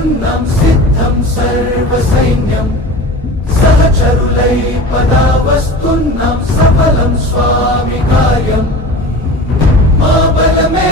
వస్తున్నాం సిద్ధం సర్వసైన్యం సహచరులై పదా వస్తున్నాం సఫలం స్వామి కార్యం మా బలమే